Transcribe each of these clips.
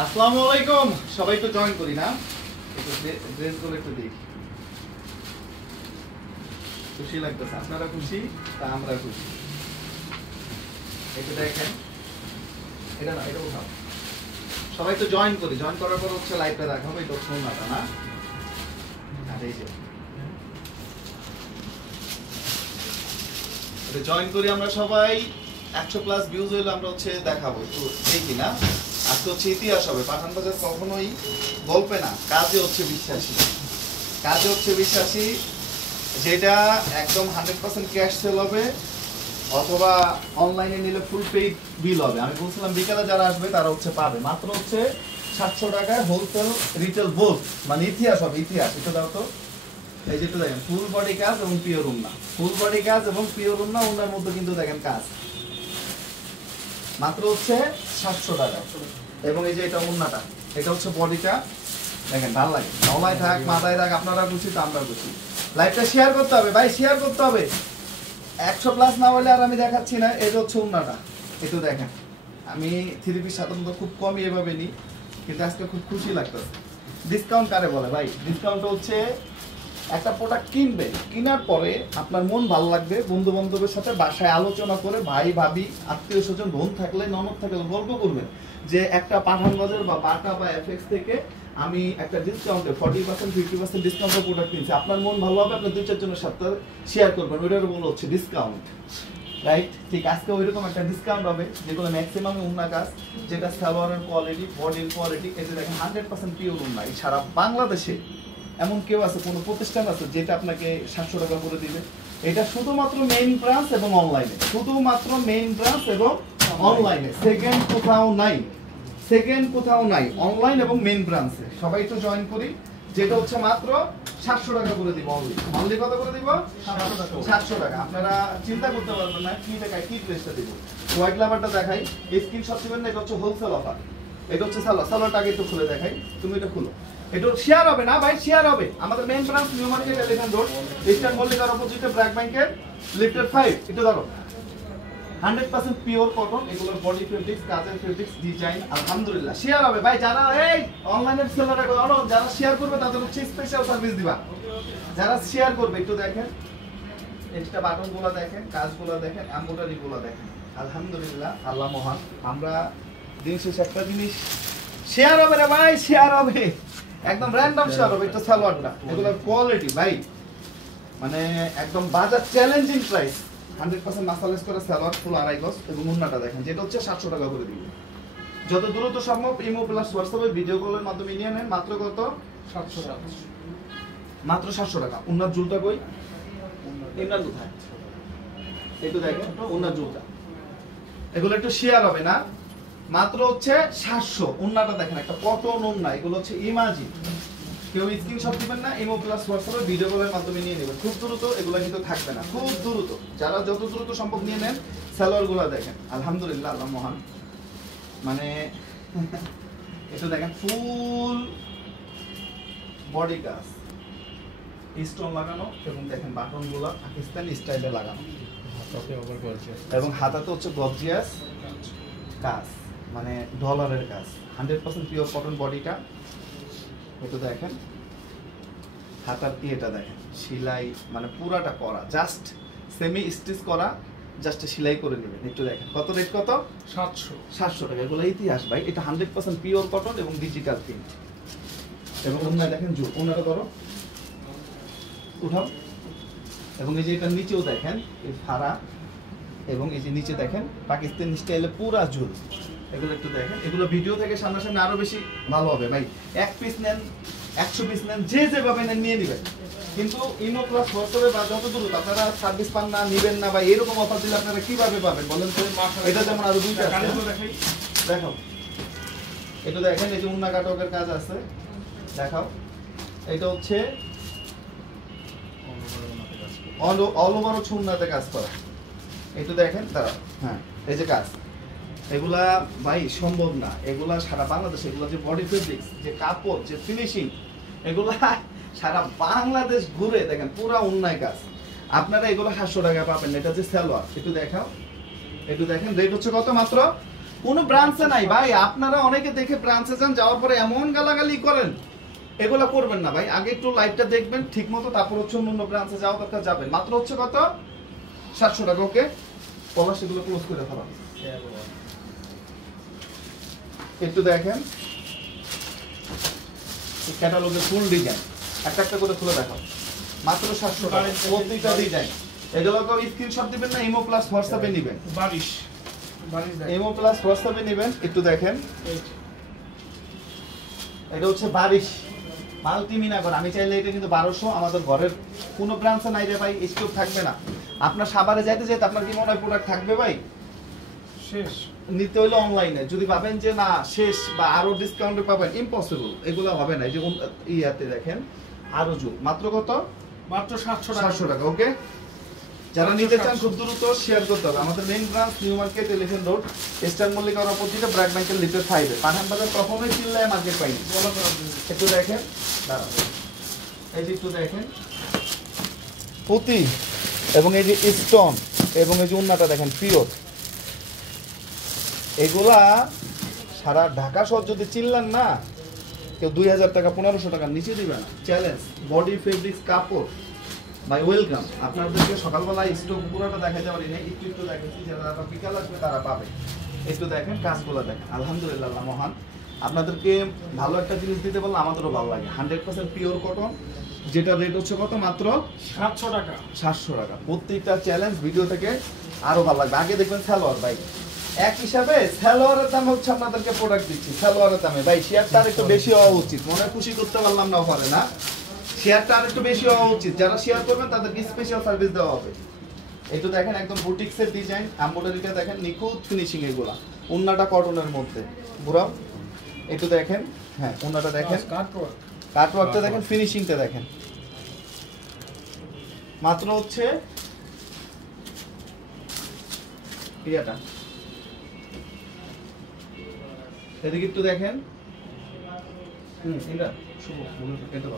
আসসালামু আলাইকুম, সবাই তো জয়েন করি না, একটু ড্রেসগুলো একটু দেখি। খুশি লাগতেছে, আপনারা খুশি তা আমরা খুশি। এটা দেখেন, এটা না, এটা উঠাও। সবাই তো জয়েন করি, জয়েন করার পর হচ্ছে লাইভটা রাখা হবে, এটা শোনাটা না। আর এই যে এটা জয়েন করি আমরা সবাই, 100+ ভিউজ হইলে আমরা হচ্ছে দেখাবো, একটু দেখি না। আজকে হচ্ছে ইতিহাস হবে। পাঠান বাজার কখনোই গল্পে না, কাজে হচ্ছে বিশ্বাসী, কাজে হচ্ছে বিশ্বাসী। যেটা একদম 100% ক্যাশ সেল হবে অথবা অনলাইনে নিলে ফুল পেইড বিল হবে। আমি বলছিলাম বিকালে যারা আসবে তারা হচ্ছে পাবে মাত্র হচ্ছে 700 টাকায় হোলসেল রিটেল বোথ, মানে ইতিহাস হবে, ইতিহাস। এটা দাও তো, এই যেটা দেখেন ফুল বডি কাজ এবং পিওর উন্না, ফুল বডি কাজ এবং পিওর উন্না, উন্নার মধ্যে কিন্তু দেখেন কাজ, মাত্র হচ্ছে 700 টাকা। এবং এই যে এটা উন্নাটা, এটা হচ্ছে বডিটা, দেখেন ভালো লাগে, নলায় থাক মাথায় থাক, আপনারা খুশি তো আমরা খুশি। লাইভটা শেয়ার করতে হবে ভাই, শেয়ার করতে হবে। 100+ না হলে আর আমি দেখাচ্ছি না। এটা হচ্ছে উন্নাটা, একটু দেখেন। আমি 3 পিস সাধারণত খুব কমই এভাবে নিই, কিন্তু আজকে খুব খুশি লাগতেছে। ডিসকাউন্ট কারে বলে ভাই? ডিসকাউন্ট হচ্ছে একটা প্রোডাক্ট কিনবে, কেনার পরে আপনার মন ভালো লাগবে, বন্ধু বান্ধবের সাথে বাসায় আলোচনা করে, ভাই ভাবি আত্মীয় স্বজন বোন থাকলে ননদ থাকলে গল্প করবেন যে একটা পাঠান বাজার বা বাটা বা এফএক্স থেকে আমি একটা ডিসকাউন্টে 40% 50% ডিসকাউন্টে প্রোডাক্ট কিনছি। আপনার মন ভালো হবে, আপনার 2-4 জনের সাথে শেয়ার করবেন, ওইটার বলা হচ্ছে ডিসকাউন্ট, রাইট? ঠিক আজকে ওইরকম একটা ডিসকাউন্ট হবে যেগুলো ম্যাক্সিমাম উন্না কাজ, যেটা সালোয়ারের কোয়ালিটি, বডির কোয়ালিটি, এতে দেখেন 100% পিওর উন্না। সারা বাংলাদেশে এমন কেউ আছে, কোনো প্রতিষ্ঠান আছে যেটা আপনাকে 700 টাকা করে দিবে? এটা শুধুমাত্র মেইন ব্রাঞ্চ এবং অনলাইনে, শুধুমাত্র মেইন ব্রাঞ্চ এবং অনলাইনে, সেকেন্ড কোথাও নাই, সেকেন্ড কোথাও নাই, অনলাইন এবং মেইন ব্রাঞ্চে। সবাই তো জয়েন করি, যেটা হচ্ছে মাত্র 700 টাকা করে দিব। অনলি অনলি কত করে দিব? 700 টাকা। আপনারা চিন্তা করতে পারবেন না কি দেখাই, কি প্রেসটা দিব। হোয়াইট লাভারটা দেখাই, স্ক্রিনশট দিবেন না, এটা হচ্ছে হোলসেল অফার। এটা হচ্ছে সালোয়ার, সালোয়ারটা আগে একটু খুলে দেখাই, তুমি এটা খুলো। এটা শেয়ার হবে না ভাই, শেয়ার হবে। আমাদের main branch New Market Elephant Road, Eastern মল্লিকার অপোজিটে ব্র্যাক ব্যাংকের লিফটেড 5। এটা ধরো 100% পিওর কটন, এগুলোর বডি ফেব্রিক্স, কাজের ফেব্রিক্স, ডিজাইন আলহামদুলিল্লাহ। শেয়ার হবে ভাই, যারা এই অনলাইনে সেলারে করো, যারা শেয়ার করবে তাদের হচ্ছে স্পেশাল সার্ভিস দিবা। যারা শেয়ার করবে একটু দেখেন, এক্সট্রা বাটনগুলো দেখেন, কাজগুলো দেখেন, এমব্রয়ডারিগুলো দেখেন। আলহামদুলিল্লাহ, আল্লাহ মহান। আমরা দিন শেষে একটা জিনিস শেয়ার হবে রে ভাই, শেয়ার হবে, একদম র্যান্ডম শেয়ার হবে। এটা সালোয়ারটা, এগুলোর কোয়ালিটি ভাই মানে একদম বাজার চ্যালেঞ্জিং প্রাইস। 100% মাসালেস করে সালোয়ার, ফুল আড়াই গজ, এবং উন্নাটা দেখেন, যেটা হচ্ছে 700 টাকা করে দিবে। যত দ্রুত সম্ভব ইমো প্লাস হোয়াটসঅ্যাপে ভিডিও কলের মাধ্যমে নিয়ে নেন। মাত্র কত? 700 টাকা, মাত্র 700 টাকা। উন্নার জুলটা কই? উন্নার কোথায়? একটু দেখেন উন্নার জুলটা, এগুলো একটু শেয়ার হবে না। মাত্র হচ্ছে 700। উন্নাটা দেখেন, একটা কটন উন্না, এগুলো হচ্ছে ইমাজিন। কেউ স্ক্রিনশট দিবেন না, ইমো প্লাস হোয়াটসঅ্যাপে ভিডিও কলের মাধ্যমে নিয়ে নেবেন। খুব দ্রুত, এগুলো কিন্তু থাকবে না, খুব দ্রুত। যারা যত দ্রুত সম্ভব নিয়ে নেন। সালোয়ারগুলো দেখেন, আলহামদুলিল্লাহ, আল্লাহ মহান। মানে এটা দেখেন ফুল বডি কাজ, স্টোন লাগানো, এবং দেখেন বাটনগুলো পাকিস্তানি স্টাইলে লাগানো, এবং হাতাতে হচ্ছে গর্জিয়াস কাজ, মানে ডলারের কাজ, 100% পিওর কটন বডিটা। একটু দেখেন হাতার ইয়েটা দেখেন, সেলাই মানে পুরাটা করা, জাস্ট সেমি স্টিচ করা, জাস্ট সেলাই করে নেবেন। একটু দেখেন কত রেট, কত? 700 টাকা। এগুলো ইতিহাস ভাই, এটা 100% পিওর কটন এবং ডিজিটাল প্রিন্ট। এবং ওনারা দেখেন জুল, ওনারা করো উঠাও, এবং এই যে এটা নিচেও দেখেন এই ফাড়া, এবং এই যে নিচে দেখেন পাকিস্তানি স্টাইলে পুরা জুল। এগুলো একটু দেখেন, এগুলো ভিডিও থেকে সামনাসামনি আরো বেশি ভালো হবে ভাই। 1 পিস নেন, 100 পিস নেন, যে যেভাবে নেন নিয়ে নেবেন। কিন্তু ইমো প্লাস হোয়াটসঅ্যাপে বা যত দূর আপনারা সার্ভিস পান না, নিবেন না, বা এরকম অফার দিলে আপনারা কিভাবে পাবেন বলেন তো? এটা যেমন আরো দুইটা আছে, দেখাও। এটা দেখেন, এই যে উন্না কাটকের কাজ আছে, দেখাও। এটা হচ্ছে অল ওভার হচ্ছে উন্নাতে কাজ করা। একটু দেখেন, দাঁড়াও, হ্যাঁ এই যে কাজ, এগুলা ভাই সম্ভব না, এগুলা সারা বাংলাদেশ, এগুলা যে বডি ফেব্রিক্স, যে কাপড়, যে ফিনিশিং, এগুলা সারা বাংলাদেশ ঘুরে দেখেন পুরা উন্নায় কাজ। আপনারা এগুলো 700 টাকা পাবেন। এটা যে সালোয়ার, একটু দেখাও, একটু দেখেন রেট হচ্ছে কত? মাত্র কোনো ব্রাঞ্চে নাই ভাই। আপনারা অনেকে দেখে ব্রাঞ্চে যান, যাওয়ার পরে এমন গালাগালি করেন, এগুলা করবেন না ভাই। আগে একটু লাইভটা দেখবেন ঠিক মতো, তারপর হচ্ছে অন্য ব্রাঞ্চে যাওয়া দরকার, যাবেন। মাত্র হচ্ছে কত? 700 টাকা। ওকে, পলাশ এগুলো ক্লোজ করে ফেলা। একটু দেখেন ক্যাটালগের ফুল ডিজাইন, একটা একটা করে খুলে দেখাও। মাত্র 700 টাকা প্রতিটা ডিজাইন। এগুলো তো স্ক্রিনশট দিবেন না, ইমো প্লাস হোয়াটসঅ্যাপে নেবেন। ইমো প্লাস হোয়াটসঅ্যাপে নেবেন। একটু দেখেন, এটা হচ্ছে বারিশ মাল্টিমিনাগর। আমি চাইলে এটা কিন্তু 1200, আমাদের ঘরের কোনো ব্রাঞ্চে নাই রে ভাই, স্টক থাকবে না। আপনার সাভারে যাইতে যাইতে আপনার কি মনে হয় প্রোডাক্ট থাকবে ভাই? শেষ। নিতে হলে অনলাইনে। যদি ভাবেন যে না শেষ বা আরো ডিসকাউন্টে পাবেন, ইম্পসিবল, এগুলো হবে না। এই যে ইয়াতে দেখেন আরো যুগ। মাত্র কত? মাত্র 700 টাকা। ওকে, যারা নিতে চান খুব দ্রুত শেয়ার করতে হবে। আমাদের main branch New Market, Elephant Road, star মল্লিকার অপোজিটে ব্র্যাক ব্যাংকের লিটার 5 এ। পাঠান বাজার কখনোই চিল্লায় মার্কেট পাইনি। একটু দেখেন, এই যে একটু দেখেন পুঁতি, এবং এই যে স্টোন, এবং এই যে উন্নাটা দেখেন পিওর। এগুলা সারা ঢাকা শহর যদি চিল্লান না, কেউ 2000 টাকা 1500 টাকার নিচে দিবে না। চ্যালেঞ্জ। বডি ফেব্রিক্স কাপড় ভাই ওয়েলকাম। আপনাদেরকে সকালবেলা স্টক পুরোটা দেখাতে পারি না, একটু একটু দেখাচ্ছি, যারা বিকাল আসবে তারা পাবে। একটু দেখেন কাজগুলো দেখেন। আলহামদুলিল্লাহ, মহান। আপনাদেরকে ভালো একটা জিনিস দিতে পারলে আমাদেরও ভালো লাগে। 100% পিওর কটন, যেটা রেট হচ্ছে কত? মাত্র 700 টাকা। 700 টাকা। প্রত্যেকটা চ্যালেঞ্জ ভিডিও থেকে আরো ভালো লাগবে। আগে দেখবেন সালোয়ার ভাই, এক হিসাবে সালোয়ারের দাম হচ্ছে আপনাদেরকে প্রোডাক্ট দিচ্ছি সালোয়ারের দামে ভাই। শেয়ারটা আর একটু বেশি হওয়া উচিত। মনে খুশি করতে পারলাম না অফারে, না শেয়ারটা আর একটু বেশি হওয়া উচিত। যারা শেয়ার করবেন তাদেরকে স্পেশাল সার্ভিস দেওয়া হবে। একটু দেখেন একদম বুটিক্সের ডিজাইন, এমব্রয়ডারিটা দেখেন নিখুঁত ফিনিশিং। এগুলা ওন্নাটা কটনের মধ্যে পুরো। একটু দেখেন, হ্যাঁ ওন্নাটা দেখেন, কাটওয়ার্কটা দেখেন, ফিনিশিংটা দেখেন। মাত্র হচ্ছে ইয়াটা, এদিকে একটু দেখেন। এটা শুভ এটা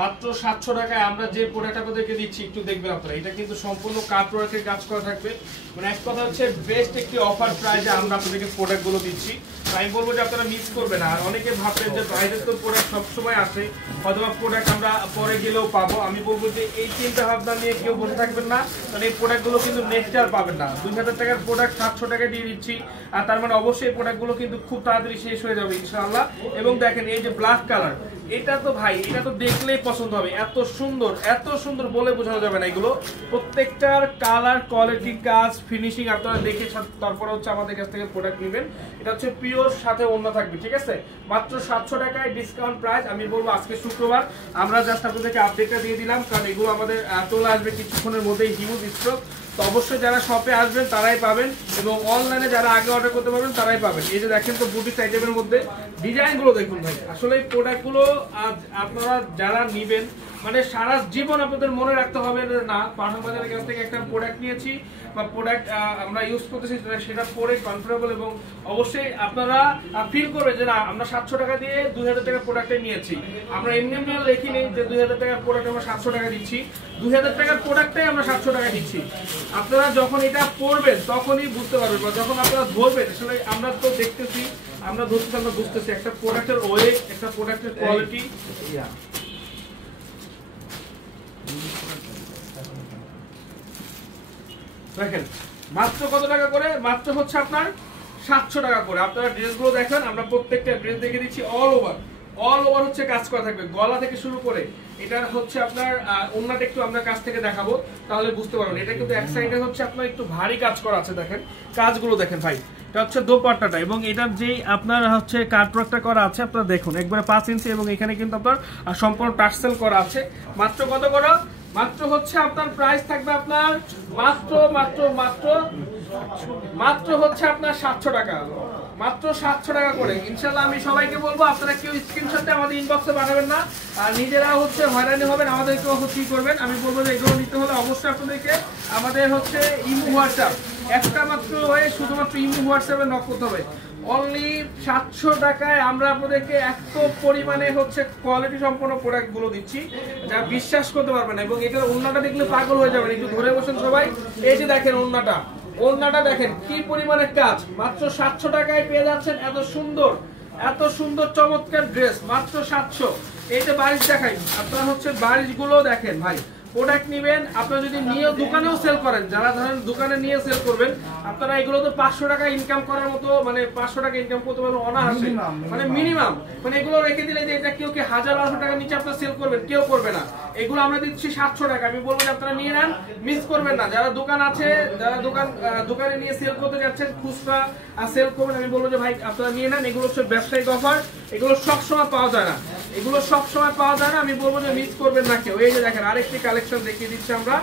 মাত্র 700 টাকায় আমরা যে প্রোডাক্ট আপনাদেরকে দিচ্ছি, একটু দেখবেন আপনারা। এটা কিন্তু সম্পূর্ণ কাটওয়ার্কের কাজ করা থাকবে। মানে এক কথা হচ্ছে বেস্ট একটি অফার প্রাইসে আমরা আপনাদেরকে প্রোডাক্টগুলো দিচ্ছি। আমি বলবো যে আপনারা মিস করবেন না। আর অনেকে ভাববেন যে বাইরের তো প্রোডাক্ট সবসময় আসে, অথবা প্রোডাক্ট আমরা পরে গেলেও পাবো। আমি বলবো যে এই চিন্তা ভাবনা নিয়ে কেউ বসে থাকবেন না, কারণ এই প্রোডাক্টগুলো কিন্তু নেক্সট আর পাবেন না। 2000 টাকার প্রোডাক্ট 700 টাকা দিয়ে দিচ্ছি। আর তার মানে অবশ্যই এই প্রোডাক্টগুলো কিন্তু খুব তাড়াতাড়ি শেষ হয়ে যাবে ইনশাআল্লাহ। এবং দেখেন এই যে ব্ল্যাক কালার, এটা তো ভাই, এটা তো দেখলেই পছন্দ হবে। এত সুন্দর, এত সুন্দর বলে বোঝানো যাবে না। এগুলো প্রত্যেকটার কালার, কোয়ালিটি, কাজ, ফিনিশিং আপনারা দেখে তারপরে হচ্ছে আমাদের কাছ থেকে প্রোডাক্ট নেবেন। এটা হচ্ছে পিওর, সাথে অন্য থাকবে, ঠিক আছে? মাত্র 700 টাকায় ডিসকাউন্ট প্রাইস। আমি বলবো আজকে শুক্রবার আমরা জাস্ট আপনাদেরকে আপডেটটা দিয়ে দিলাম, কারণ এগুলো আমাদের চলে আসবে কিছুক্ষণের মধ্যেই হিউজ স্টক। তো অবশ্যই যারা শপে আসবেন তারাই পাবেন, এবং অনলাইনে যারা আগে অর্ডার করতে পারবেন তারাই পাবেন। এই যে দেখেন তো বুটিক আইটেমের মধ্যে ডিজাইনগুলো দেখুন ভাই। আসলে এই প্রোডাক্টগুলো আপনারা যারা নেবেন, মানে সারা জীবন আপনাদের মনে রাখতে হবে না পাঠান বাজারের কাছ থেকে একটা প্রোডাক্ট নিয়েছি বা প্রোডাক্ট আমরা ইউজ করতেছি, সেটা পরে কমফোর্টেবল, এবং অবশ্যই আপনারা ফিল করবেন যে না আমরা 700 টাকা দিয়ে 2000 টাকার প্রোডাক্টে নিয়েছি। আমরা এমনি এমনি লিখি নেই যে 2000 টাকার প্রোডাক্ট আমরা 700 টাকা দিচ্ছি। 2000 টাকার প্রোডাক্টটাই আমরা 700 টাকা দিচ্ছি। আপনারা যখন এটা পড়বেন তখনই বুঝতে পারবেন, বা যখন আপনারা ধরবেন, আসলে আমরা তো দেখতেছি, আমরা ধরতেছি, আমরা বুঝতেছি একটা প্রোডাক্টের ওয়েট, একটা প্রোডাক্টের কোয়ালিটি। দেখেন মাত্র কত টাকা করে? মাত্র হচ্ছে আপনার 700 টাকা করে। আপনারা ড্রেসগুলো দেখেন, আমরা প্রত্যেকটা ড্রেস দেখে দিচ্ছি। অল ওভার হচ্ছে কাজ করা থাকবে, গলা থেকে শুরু করে। এটা হচ্ছে আপনার ওন্নাটা একটু আমরা কাছ থেকে দেখাবো, তাহলে বুঝতে পারবেন। এটা কিন্তু এক সাইডে হচ্ছে আপনার একটু ভারী কাজ করা আছে। দেখেন কাজগুলো দেখেন ভাই, এটা হচ্ছে দোপাট্টাটা, এবং এটার যেই আপনার হচ্ছে কাটওয়ার্কটা করা আছে আপনারা দেখুন, একবারে 5 ইঞ্চি, এবং এখানে কিন্তু আপনার সম্পূর্ণ টার্সেল করা আছে। মাত্র কত করে? মাত্র হচ্ছে আপনার প্রাইস থাকবে আপনার মাত্র হচ্ছে আপনার 700 টাকা। মাত্র 700 টাকা করে। ইনশাআল্লাহ আমি সবাইকে বলবো আপনারা কেউ স্ক্রিনশটে আমাদের ইনবক্সে পাঠাবেন না, আর নিজেরা হচ্ছে হয়রানি হবেন, আমাদেরকেও কি করবেন। আমি বলবো যে এগুলো নিতে হলে অবশ্যই আপনাদেরকে আমাদের হচ্ছে ইমো হোয়াটসঅ্যাপ, একটা মাত্র হয়ে শুধুমাত্র ইমো হোয়াটসঅ্যাপে নক করতে হবে। অনলি 700 টাকায় আমরা আপনাদেরকে এত পরিমাণে হচ্ছে কোয়ালিটি সম্পন্ন প্রোডাক্টগুলো দিচ্ছি যা বিশ্বাস করতে পারবেন না। এবং এটার ওন্নাটা দেখলে পাগল হয়ে যাবেন। একটু ধরে বসেন সবাই। এই যে দেখেন ওন্নাটা, ওড়নাটা দেখেন কি পরিমাণে কাজ, মাত্র 700 টাকায় পেয়ে যাচ্ছেন এত সুন্দর চমৎকার ড্রেস মাত্র 700। এইটা বারিশ দেখাই, আপনারা হচ্ছে বারিশগুলো দেখেন ভাই, প্রোডাক্ট নেবেন আপনারা যদি নিয়ে দোকানেও সেল করেন, যারা ধরেন দোকানে নিয়ে সেল করবেন আপনারা এগুলো তো 500 টাকা ইনকাম করার মতো, মানে 500 টাকা ইনকাম করতে পারবেন অনায়াসে, মানে মিনিমাম। মানে এগুলো রেখে দিলে যে এটা কেউ কি 1000-1200 টাকা নিচে আপনারা সেল করবেন, কেউ করবে না। এগুলো আমরা দিচ্ছি 700 টাকা। আমি বলবো যে আপনারা নিয়ে নেন, মিস করবেন না। যারা দোকান আছে, যারা দোকানে নিয়ে সেল করতে যাচ্ছেন, খুচরা সেল করবেন, আমি বলবো যে ভাই আপনারা নিয়ে নেন। এগুলো হচ্ছে ব্যবসায়িক অফার, এগুলো সবসময় পাওয়া যায় না, আমি বলবো যে মিস করবেন না কেউ। এই যে দেখেন আরেকটি কালেকশন দেখিয়ে দিচ্ছি আমরা,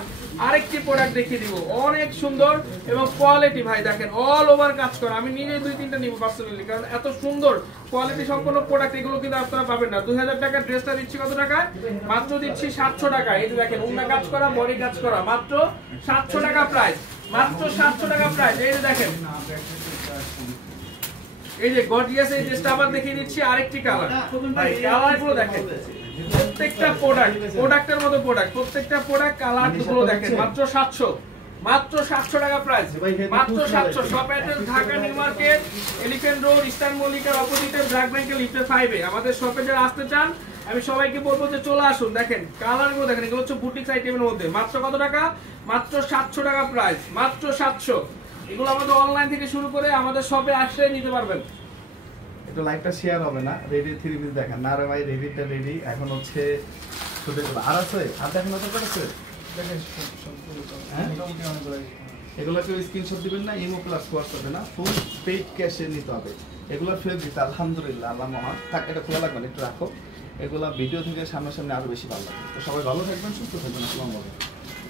আরেকটি প্রোডাক্ট দেখিয়ে দিব, অনেক সুন্দর এবং কোয়ালিটি ভাই দেখেন অল ওভার কাজ করা। আমি নিজে 2-3টা নিব পার্সোনালি, কারণ এত সুন্দর কোয়ালিটি সম্পন্ন প্রোডাক্ট এগুলো কিন্তু আপনারা পাবেন না। 2000 টাকা ড্রেসটা দিচ্ছি কত টাকা? মাত্র দিচ্ছি 700 টাকা। এই যে দেখেন ওন্না কাজ করা, বডি কাজ করা, মাত্র 700 টাকা প্রাইস, মাত্র 700 টাকা প্রাইস। এই যে দেখেন, এই যে গর্জিয়াস এই ড্রেসটা আবার দেখিয়ে দিচ্ছি আরেকটি কালার। ভাই কালারগুলো দেখেন, প্রত্যেকটা প্রোডাক্টের মতো প্রোডাক্ট, প্রত্যেকটা প্রোডাক্ট কালারগুলো দেখেন, মাত্র 700 টাকা প্রাইস, মাত্র 700। Shop address Dhaka New Market, Elephant Road, Eastern মল্লিকার অপোজিটে ব্র্যাক ব্যাংকের লিফটে 5 এ। আমাদের শপে যারা আসতে চান আমি সবাইকে বলবো যে চলে আসুন। দেখেন কালারগুলো দেখেন, এগুলো হচ্ছে বুটিক আইটেমের মধ্যে, মাত্র কত টাকা? মাত্র 700 টাকা প্রাইস, মাত্র 700। এগুলো আমাদের অনলাইন থেকে শুরু করে আমাদের শপে আসলে নিতে পারবেন। এটা লাইভটা শেয়ার হবে না। রেডি 3 পিস দেখেন না রে ভাই, রেডিটা রেডি। এখন হচ্ছে ছোটগুলো আর আছে, আর দেখেন কত আছে দেখেন, মোটামুটি অনেকগুলো। এগুলোকে স্ক্রিনশট দিবেন না, ইমো প্লাস হোয়াটসঅ্যাপে না, ফুল পেইড ক্যাশে নিতে হবে। এগুলোর ফেব্রিক আলহামদুলিল্লাহ, আল্লাহ মহান। থাক, এটা খোলা লাগবে না, একটু রাখো। এগুলা ভিডিও থেকে সামনাসামনি আরো বেশি ভালো লাগে। তো সবাই ভালো থাকবেন, সুস্থ থাকবেন। আসসালামু আলাইকুম।